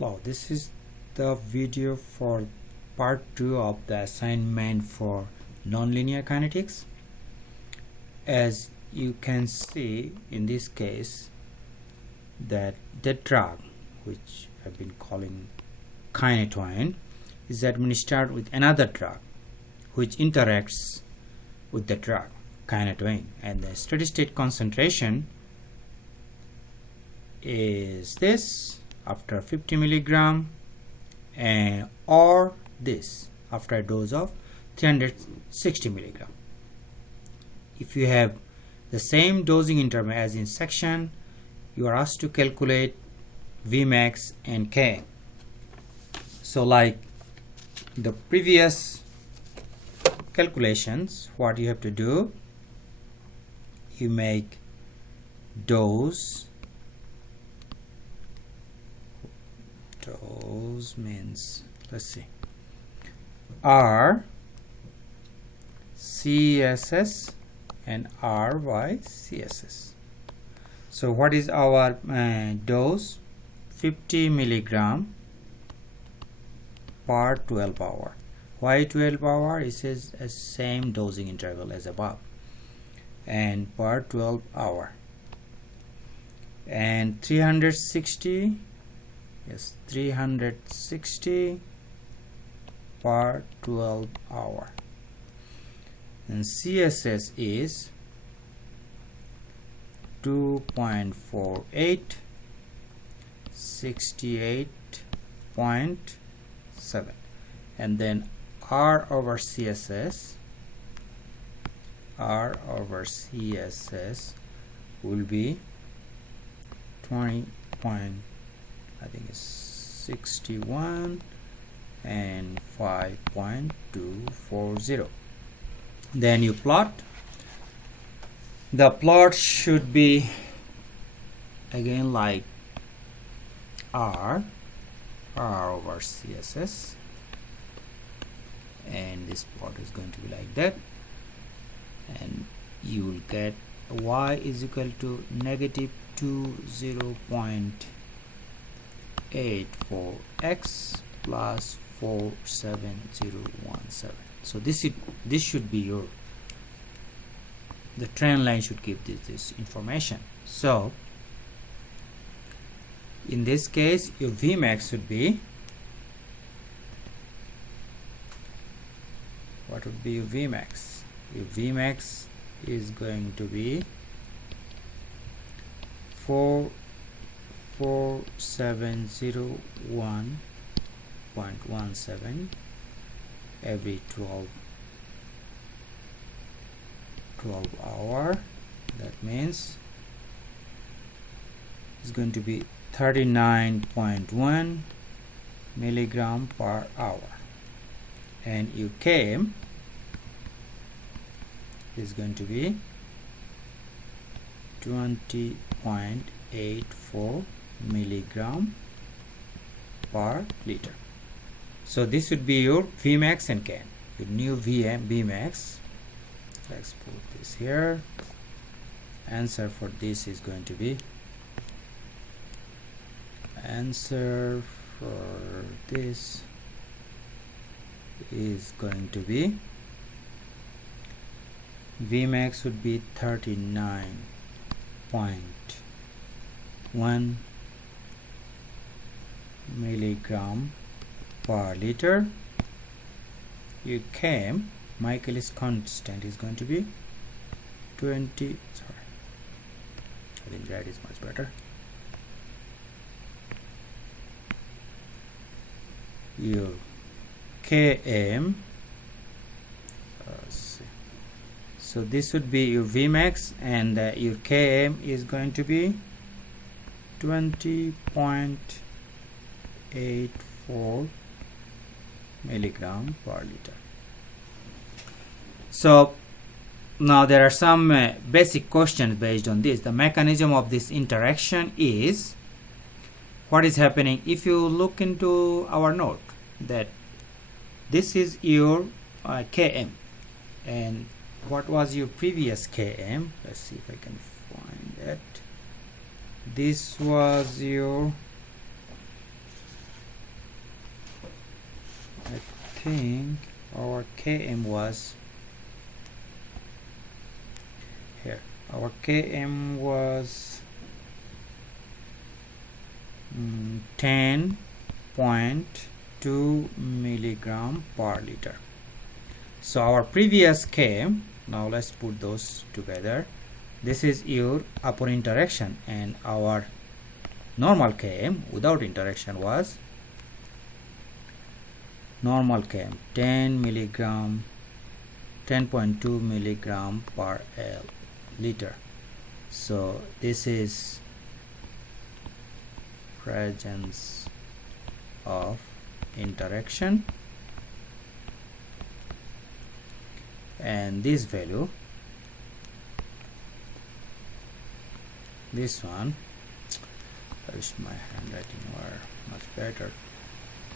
Hello, this is the video for part 2 of the assignment for nonlinear kinetics. As you can see in this case, that the drug, which I've been calling kinetoin, is administered with another drug which interacts with the drug kinetoin, and the steady state concentration is this after 50 milligram or this after a dose of 360 milligram. If you have the same dosing interval as in section, you are asked to calculate Vmax and Km. So like the previous calculations, what you have to do, you make dose means, let's see, R CSS and RY CSS. So what is our dose? 50 milligram per 12 hour. Why 12 hour? It says a same dosing interval as above, and per 12 hour, and 360, yes, 360 per 12 hour, and CSS is 2.48, 68.7, and then R over CSS will be 20 point, I think it's 61 and 5.240. Then you plot. The plot should be again like R over CSS, and this plot is going to be like that, and you will get y is equal to negative 20.84x plus 47017. So this should be your, the trend line should give this information. So in this case, your Vmax should be, what would be your Vmax? Your Vmax is going to be 4701.17 every 12 hour. That means it's going to be 39.1 milligram per hour, and your Km is going to be 20.84 milligram per liter. So this would be your Vmax and Km, your new Vmax. Let's put this here. Answer for this is going to be, answer for this is going to be, Vmax would be 39.1 milligram per liter. You Km, Michaelis constant, is going to be 20, sorry, I think that is much better. Your Km, let's see. So this would be your Vmax, and your Km is going to be 20.84 milligram per liter. So now there are some basic questions based on this. The mechanism of this interaction is, what is happening if you look into our note, that this is your Km, and what was your previous Km? Let's see if I can find that. This was your I think our Km was here. Our Km was 10.2 milligram per liter. So our previous Km, now let's put those together. This is your upper interaction, and our normal Km without interaction was normal Km 10 milligram 10.2 milligram per liter. So this is presence of interaction, and this value, this one, I wish my handwriting were much better,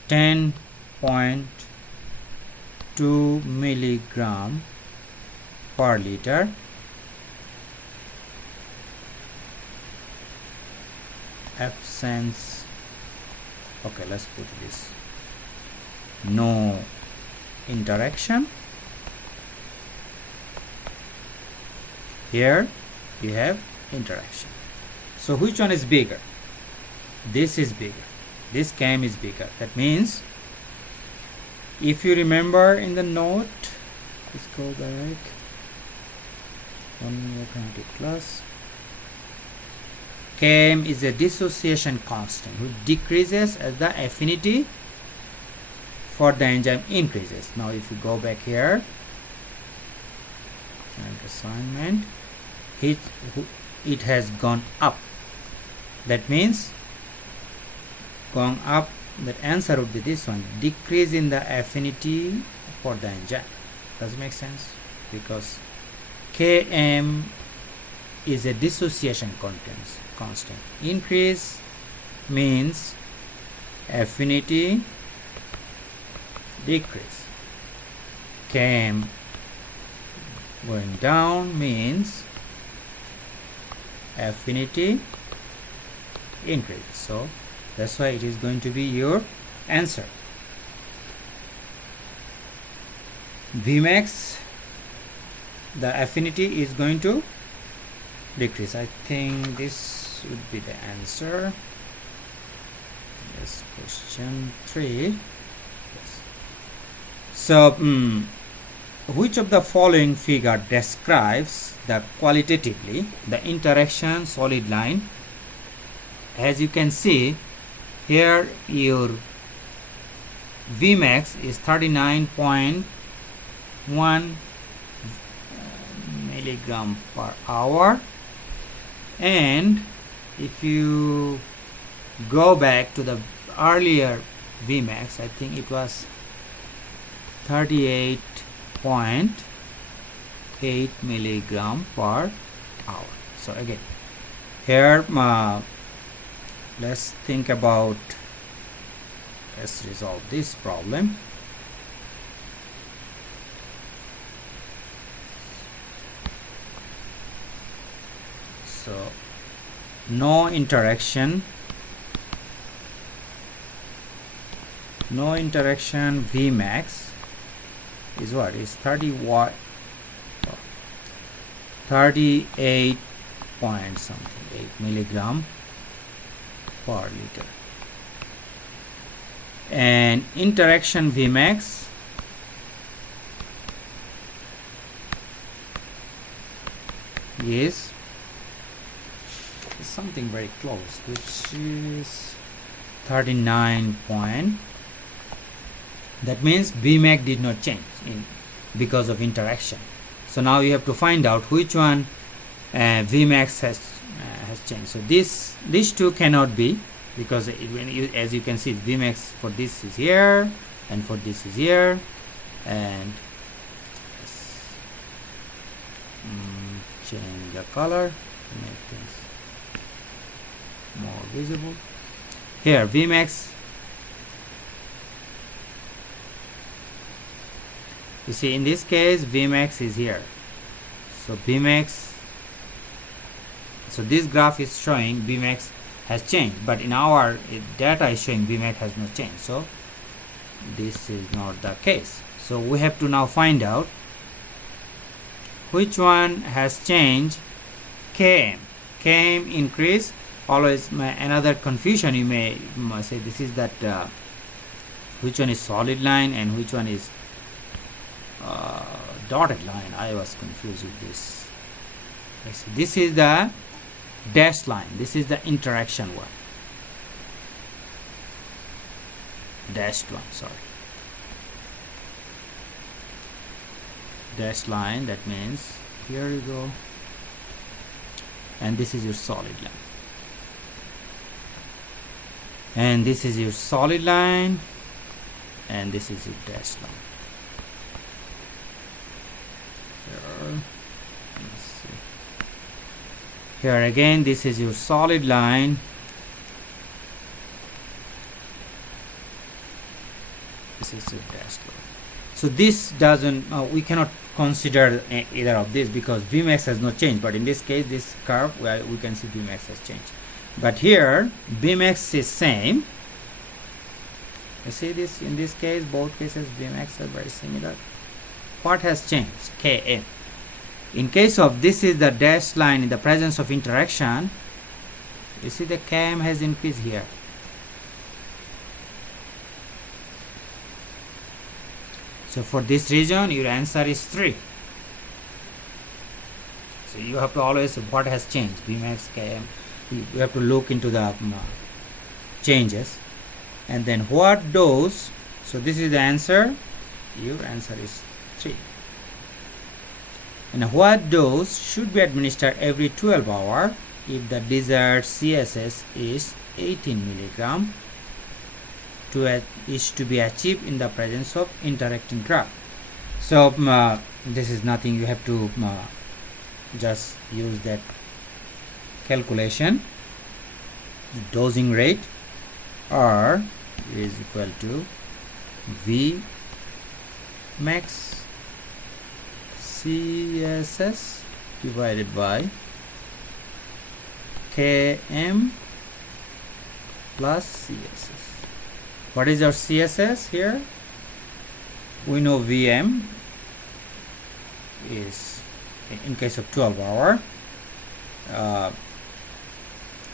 10.2 milligram per liter absence. Okay, let's put this, no interaction. Here you have interaction. So which one is bigger? This is bigger. This Km is bigger. That means, if you remember in the note, let's go back, non-linear kinetic class, Km is a dissociation constant which decreases as the affinity for the enzyme increases. Now if you go back here and assignment, it has gone up. That means going up, that answer would be this one, decrease in the affinity for the enzyme. Does it make sense? Because Km is a dissociation constant. Increase means affinity decrease. Km going down means affinity increase. So that's why it is going to be your answer. Vmax, the affinity is going to decrease. I think this would be the answer. Yes, question 3. Yes. So which of the following figure describes the qualitatively the interaction solid line? As you can see here, your Vmax is 39.1 milligram per hour, and if you go back to the earlier Vmax, I think it was 38.8 milligram per hour. So again, here let's think about, let's resolve this problem. So no interaction Vmax is what? Is 38 point something 8 milligram per liter, and interaction Vmax is something very close, which is 39 point. That means Vmax did not change because of interaction. So now you have to find out which one Vmax has changed. So these two cannot be, because as you can see, Vmax for this is here and for this is here, and change the color to make things more visible. Here Vmax, you see in this case Vmax is here. So Vmax, so this graph is showing Vmax has changed, but in our data is showing Vmax has not changed. So this is not the case. So we have to now find out which one has changed. Km increase. Always another confusion, you may say this is that which one is solid line and which one is dotted line. I was confused with this. This is the dashed line. This is the interaction one. Dashed one, sorry. Dashed line, that means here you go. And this is your solid line. And this is your solid line. And this is your dashed line. Here again, this is your solid line. This is your dashed line. So this doesn't, we cannot consider either of this because Vmax has not changed. But in this case, this curve, well, we can see Vmax has changed. But here, Vmax is same. You see this, in this case, both cases, Vmax are very similar. What has changed? Km. In case of this is the dashed line in the presence of interaction, you see the Km has increased here. So for this region, your answer is 3. So you have to always, what has changed? Vmax, Km. You have to look into the changes. And then what dose? So this is the answer. Your answer is 3. And what dose should be administered every 12 hours if the desired CSS is 18 milligram is to be achieved in the presence of interacting drug. So this is nothing, you have to just use that calculation. The dosing rate R is equal to V max CSS divided by Km plus CSS. What is our CSS here? We know Vm is, in case of 12 hour,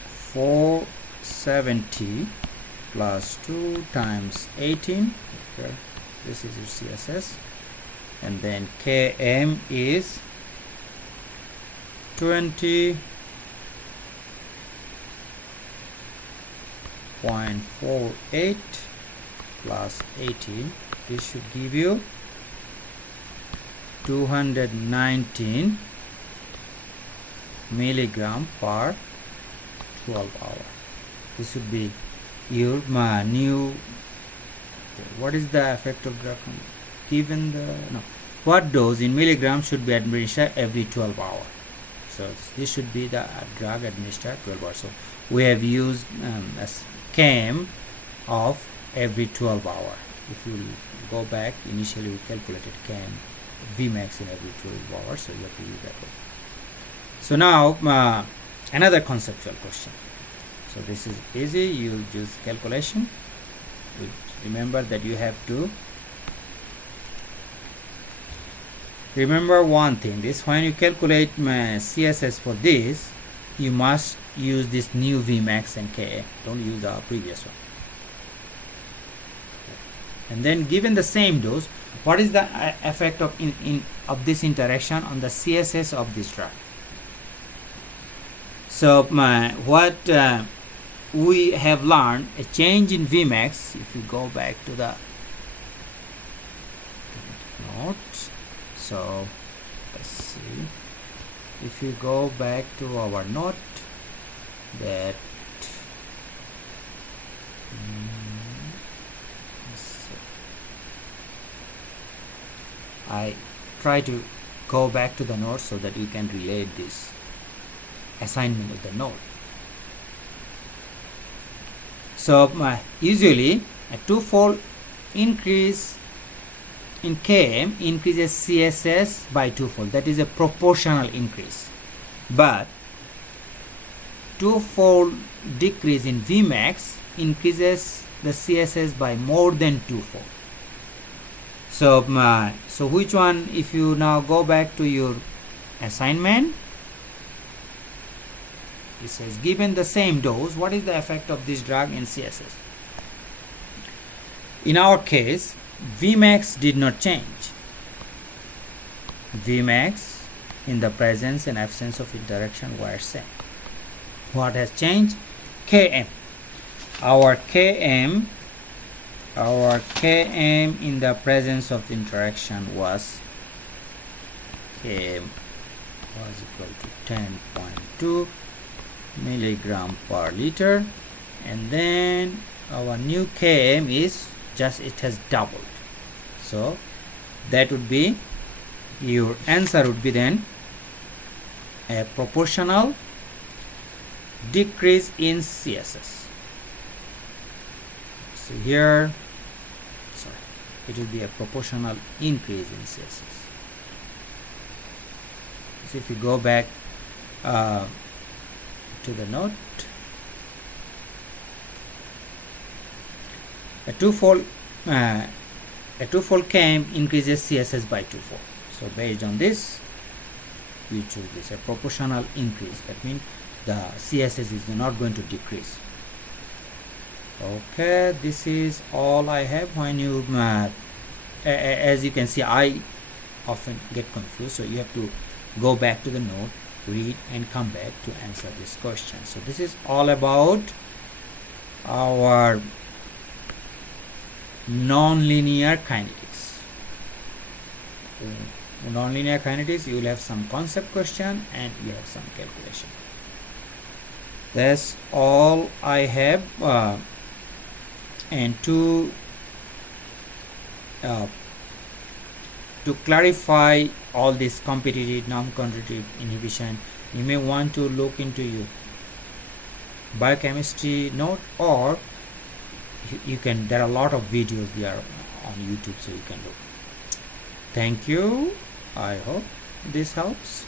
470 plus 2 times 18. Okay. This is your CSS. And then Km is 20.48 plus 18. This should give you 219 milligram per 12 hour. This would be your new. What is the effect of drug? Given the what dose in milligrams should be administered every 12 hours. So this should be the drug administered 12 hours. So we have used as Km of every 12 hours. If you go back, initially we calculated Km Vmax in every 12 hours. So you have to use that one. So now another conceptual question. So this is easy. You use calculation. Remember that you have to remember one thing. This, when you calculate CSS for this, you must use this new Vmax and Km. Don't use the previous one. And then given the same dose, what is the effect of of this interaction on the CSS of this drug? So what we have learned, a change in Vmax, if you go back to the note. So let's see, if you go back to our note, that I try to go back to the note so that you can relate this assignment with the note. So usually a twofold increase in Km increases CSS by twofold. That is a proportional increase. But twofold decrease in Vmax increases the CSS by more than twofold. So which one, if you now go back to your assignment, it says given the same dose, what is the effect of this drug in CSS? In our case, Vmax did not change. Vmax in the presence and absence of interaction were same. What has changed? Km. Our Km in the presence of interaction was Km was equal to 10.2 milligram per liter, and then our new Km is just, it has doubled. So that would be, your answer would be then a proportional decrease in CSS. So here, sorry, it will be a proportional increase in CSS. So if you go back to the note, a twofold Km increases CSS by twofold. So based on this, you choose this, a proportional increase. That means the CSS is not going to decrease. Okay, this is all I have. When you as you can see, I often get confused, so you have to go back to the note, read, and come back to answer this question. So this is all about our non-linear kinetics. Non-linear kinetics, you will have some concept question and you have some calculation. That's all I have. And to clarify all this competitive, non-competitive inhibition, you may want to look into your biochemistry note, or you can, there are a lot of videos there on YouTube, so you can look. Thank you. I hope this helps.